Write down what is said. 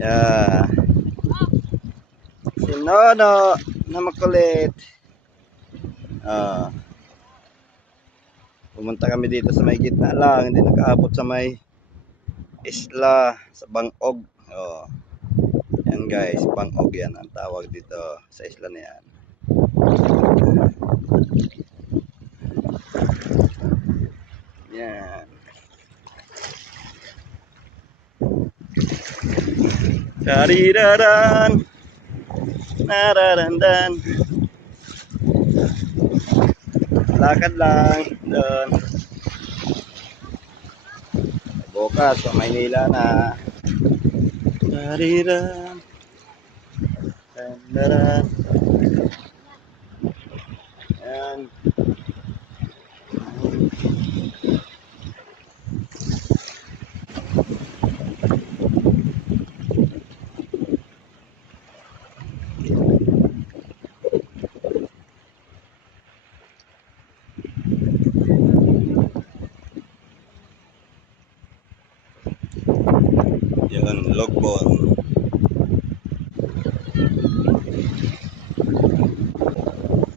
Yeah. Si Nono na makulit. Pumunta kami dito sa may gitna lang, hindi nakaabot sa may isla, sa Bangog. Yan guys, Bangog yan ang tawag dito sa isla na yan. Yan. Dariraran. Nararandan. Lakad lang doon. Bukas sa Maynila na. Dariran. Dandaran. Ayan. Yun, Logbon.